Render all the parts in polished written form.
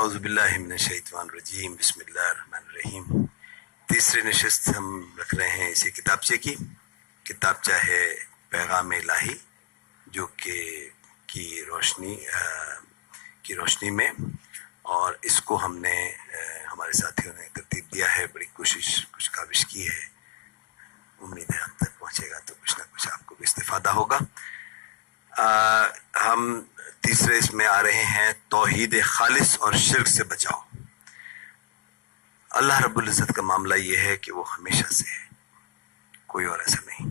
اعوذ باللہ من الشیطان الرجیم، بسم اللہ الرحمن الرحیم۔ تیسری نشست ہم رکھ رہے ہیں اسی کتابچے کی۔ کتابچہ ہے پیغام الہی، جو کہ کی روشنی میں، اور اس کو ہم نے ہمارے ساتھیوں نے ترتیب دیا ہے، بڑی کوشش کچھ کاوش کی ہے۔ امید ہے آپ تک پہنچے گا تو کچھ نہ کچھ آپ کو بھی استفادہ ہوگا۔ ہم تیسرے اس میں آ رہے ہیں توحید خالص اور شرک سے بچاؤ۔ اللہ رب العزت کا معاملہ یہ ہے کہ وہ ہمیشہ سے ہے، کوئی اور ایسا نہیں،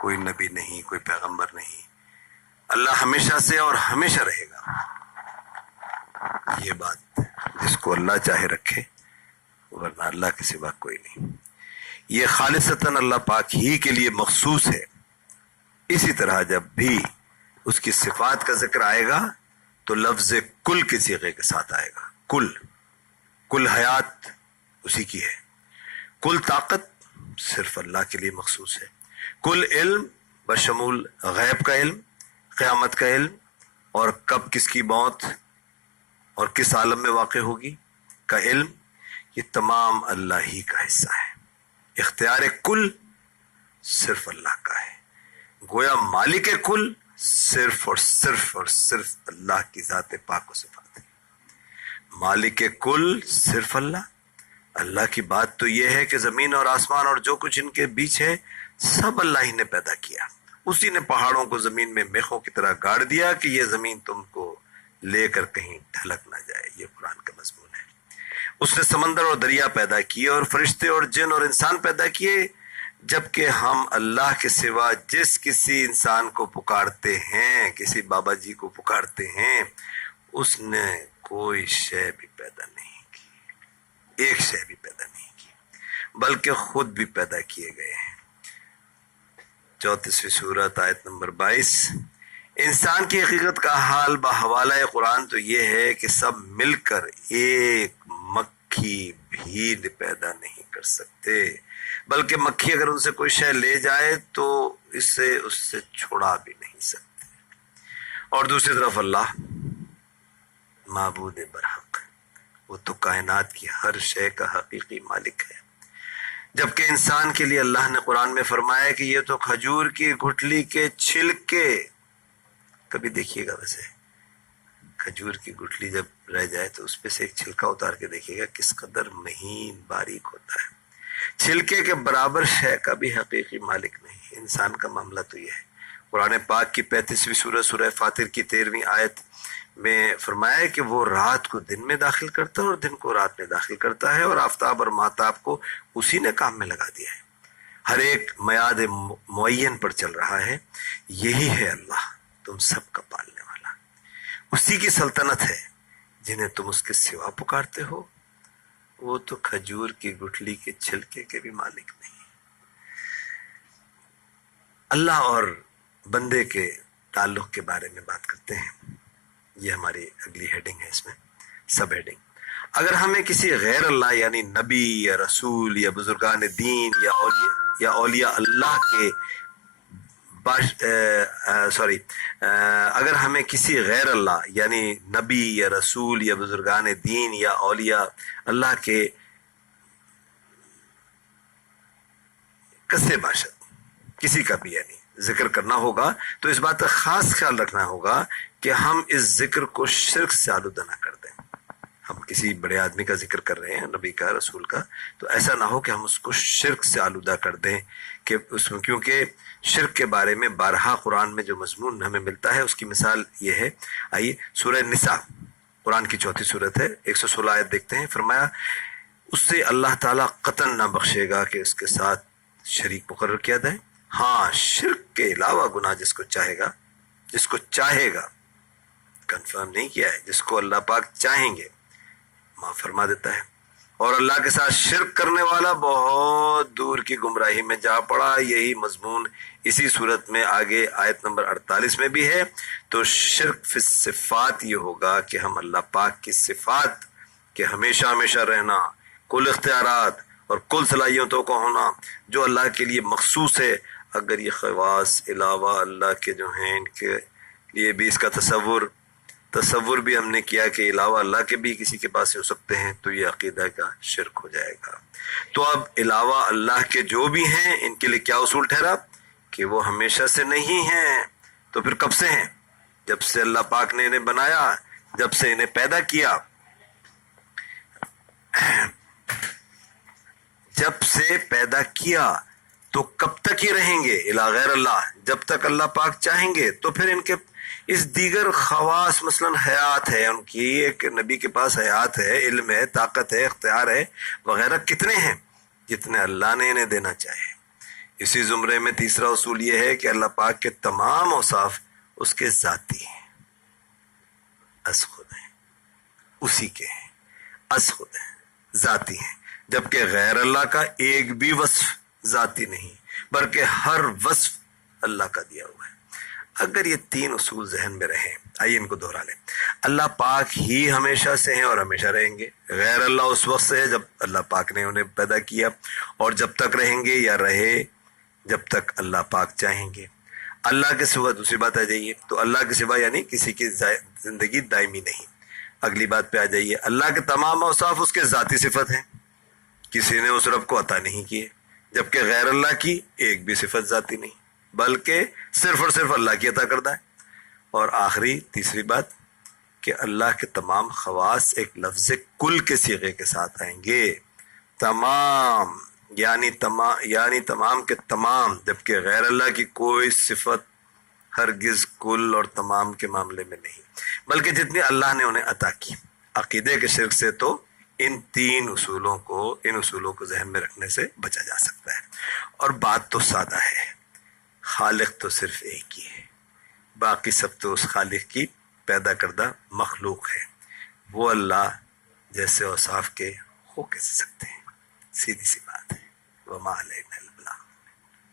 کوئی نبی نہیں، کوئی پیغمبر نہیں۔ اللہ ہمیشہ سے اور ہمیشہ رہے گا۔ یہ بات جس کو اللہ چاہے رکھے، ورنہ اللہ کے سوا کوئی نہیں۔ یہ خالصتاً اللہ پاک ہی کے لیے مخصوص ہے۔ اسی طرح جب بھی اس کی صفات کا ذکر آئے گا تو لفظ کل کے صیغے کے ساتھ آئے گا۔ کل حیات اسی کی ہے، کل طاقت صرف اللہ کے لیے مخصوص ہے، کل علم بشمول غیب کا علم، قیامت کا علم، اور کب کس کی موت اور کس عالم میں واقع ہوگی کا علم، یہ تمام اللہ ہی کا حصہ ہے۔ اختیار کل صرف اللہ کا ہے۔ گویا مالک کل صرف اور صرف اللہ کی ذات پاک و صفات ہے۔ مالک کل صرف اللہ کی بات تو یہ ہے کہ زمین اور آسمان اور جو کچھ ان کے بیچ ہے سب اللہ ہی نے پیدا کیا۔ اسی نے پہاڑوں کو زمین میں میخوں کی طرح گاڑ دیا کہ یہ زمین تم کو لے کر کہیں ڈھلک نہ جائے۔ یہ قرآن کا مضمون ہے۔ اس نے سمندر اور دریا پیدا کیے اور فرشتے اور جن اور انسان پیدا کیے، جبکہ ہم اللہ کے سوا جس کسی انسان کو پکارتے ہیں، کسی بابا جی کو پکارتے ہیں، اس نے کوئی شے بھی پیدا نہیں کی، ایک شے بھی پیدا نہیں کی، بلکہ خود بھی پیدا کیے گئے ہیں۔ 34ویں سورت آیت نمبر 22۔ انسان کی حقیقت کا حال بحوالہ قرآن تو یہ ہے کہ سب مل کر ایک مکھی بھی پیدا نہیں کر سکتے، بلکہ مکھی اگر ان سے کوئی شے لے جائے تو اس سے چھڑا بھی نہیں سکتے۔ اور دوسری طرف اللہ معبود برحق، وہ تو کائنات کی ہر شے کا حقیقی مالک ہے۔ جبکہ انسان کے لیے اللہ نے قرآن میں فرمایا کہ یہ تو کھجور کی گٹھلی کے چھلکے، کبھی دیکھیے گا ویسے کھجور کی گٹھلی جب رہ جائے تو اس پہ سے ایک چھلکا اتار کے دیکھیے گا کس قدر مہین باریک ہوتا ہے۔ چھلکے کے برابر شے کا بھی حقیقی مالک نہیں۔ انسان کا معاملہ تو یہ ہے۔ قرآن پاک کی 35ویں سورہ، سورہ فاطر کی 13ویں آیت میں فرمایا ہے کہ وہ رات کو دن میں داخل کرتا ہے اور دن کو رات میں داخل کرتا ہے، اور آفتاب اور مہتاب کو اسی نے کام میں لگا دیا ہے۔ ہر ایک میعاد معین پر چل رہا ہے۔ یہی ہے اللہ، تم سب کا پالنے والا۔ اسی کی سلطنت ہے۔ جنہیں تم اس کے سوا پکارتے ہو وہ تو کھجور کی گٹھلی کے چھلکے کے بھی مالک نہیں۔ اللہ اور بندے کے تعلق کے بارے میں بات کرتے ہیں۔ یہ ہماری اگلی ہیڈنگ ہے، اس میں سب ہیڈنگ۔ اگر ہمیں کسی غیر اللہ یعنی نبی یا رسول یا بزرگان دین یا اولیاء اللہ کے اگر ہمیں کسی غیر اللہ یعنی نبی یا رسول یا بزرگان دین یا اولیاء اللہ کے کسے باشد کسی کا بھی یعنی ذکر کرنا ہوگا تو اس بات کا خاص خیال رکھنا ہوگا کہ ہم اس ذکر کو شرک سے آلودہ نہ کر دیں۔ ہم کسی بڑے آدمی کا ذکر کر رہے ہیں، نبی کا، رسول کا، تو ایسا نہ ہو کہ ہم اس کو شرک سے آلودہ کر دیں، کہ اس میں کیونکہ شرک کے بارے میں بارہا قرآن میں جو مضمون ہمیں ملتا ہے اس کی مثال یہ ہے۔ آئیے سورہ نساء، قرآن کی 4تھی سورت ہے، 116 آیت دیکھتے ہیں۔ فرمایا اس سے اللہ تعالیٰ قطعاً نہ بخشے گا کہ اس کے ساتھ شریک مقرر کیا جائے۔ ہاں، شرک کے علاوہ گناہ جس کو چاہے گا، کنفرم نہیں کیا ہے، جس کو اللہ پاک چاہیں گے معاف فرما دیتا ہے۔ اور اللہ کے ساتھ شرک کرنے والا بہت دور کی گمراہی میں جا پڑا۔ یہی مضمون اسی صورت میں آگے آیت نمبر 48 میں بھی ہے۔ تو شرک فی الصفات یہ ہوگا کہ ہم اللہ پاک کی صفات کے ہمیشہ رہنا، کل اختیارات اور کل صلاحیتوں کا ہونا جو اللہ کے لیے مخصوص ہے، اگر یہ خواص علاوہ اللہ کے جو ہیں ان کے لیے بھی اس کا تصور تصور بھی ہم نے کیا کہ علاوہ اللہ کے بھی کسی کے پاس ہو سکتے ہیں تو یہ عقیدہ کا شرک ہو جائے گا۔ تو اب علاوہ اللہ کے جو بھی ہیں ان کے لیے کیا اصول ٹھہرا کہ وہ ہمیشہ سے نہیں ہیں، تو پھر کب سے ہیں؟ جب سے اللہ پاک نے انہیں بنایا، جب سے انہیں پیدا کیا، جب سے پیدا کیا تو کب تک ہی رہیں گے الا غیر اللہ؟ جب تک اللہ پاک چاہیں گے۔ تو پھر ان کے اس دیگر خواص، مثلا حیات ہے ان کی، ایک نبی کے پاس حیات ہے، علم ہے، طاقت ہے، اختیار ہے وغیرہ، کتنے ہیں؟ جتنے اللہ نے انہیں دینا چاہے۔ اسی زمرے میں تیسرا اصول یہ ہے کہ اللہ پاک کے تمام اوصاف اس کے ذاتی ہیں، از خود ہیں، اسی کے ہیں، از خود ہیں، ذاتی ہیں، جبکہ غیر اللہ کا ایک بھی وصف ذاتی نہیں بلکہ ہر وصف اللہ کا دیا ہوا ہے۔ اگر یہ تین اصول ذہن میں رہیں، آئیے ان کو دہرا لیں۔ اللہ پاک ہی ہمیشہ سے ہیں اور ہمیشہ رہیں گے، غیر اللہ اس وقت سے ہے جب اللہ پاک نے انہیں پیدا کیا، اور جب تک رہیں گے یا رہے جب تک اللہ پاک چاہیں گے۔ اللہ کے سوا، دوسری بات آ جائیے، تو اللہ کے سوا یعنی کسی کی زندگی دائمی نہیں۔ اگلی بات پہ آ جائیے، اللہ کے تمام اوصاف اس کے ذاتی صفت ہیں، کسی نے اس رب کو عطا نہیں کیے، جبکہ غیر اللہ کی ایک بھی صفت ذاتی نہیں بلکہ صرف اور صرف اللہ کی عطا کردہ ہے۔ اور آخری تیسری بات کہ اللہ کے تمام خواص ایک لفظ کل کے صیغے کے ساتھ آئیں گے، تمام یعنی تمام کے تمام، جبکہ غیر اللہ کی کوئی صفت ہرگز کل اور تمام کے معاملے میں نہیں بلکہ جتنی اللہ نے انہیں عطا کی۔ عقیدے کے شرک سے تو ان اصولوں کو ذہن میں رکھنے سے بچا جا سکتا ہے۔ اور بات تو سادہ ہے، خالق تو صرف ایک ہی ہے، باقی سب تو اس خالق کی پیدا کردہ مخلوق ہے۔ وہ اللہ جیسے اوصاف کے ہو کیسے سکتے ہیں؟ سیدھی سی بات ہے۔ وما علینا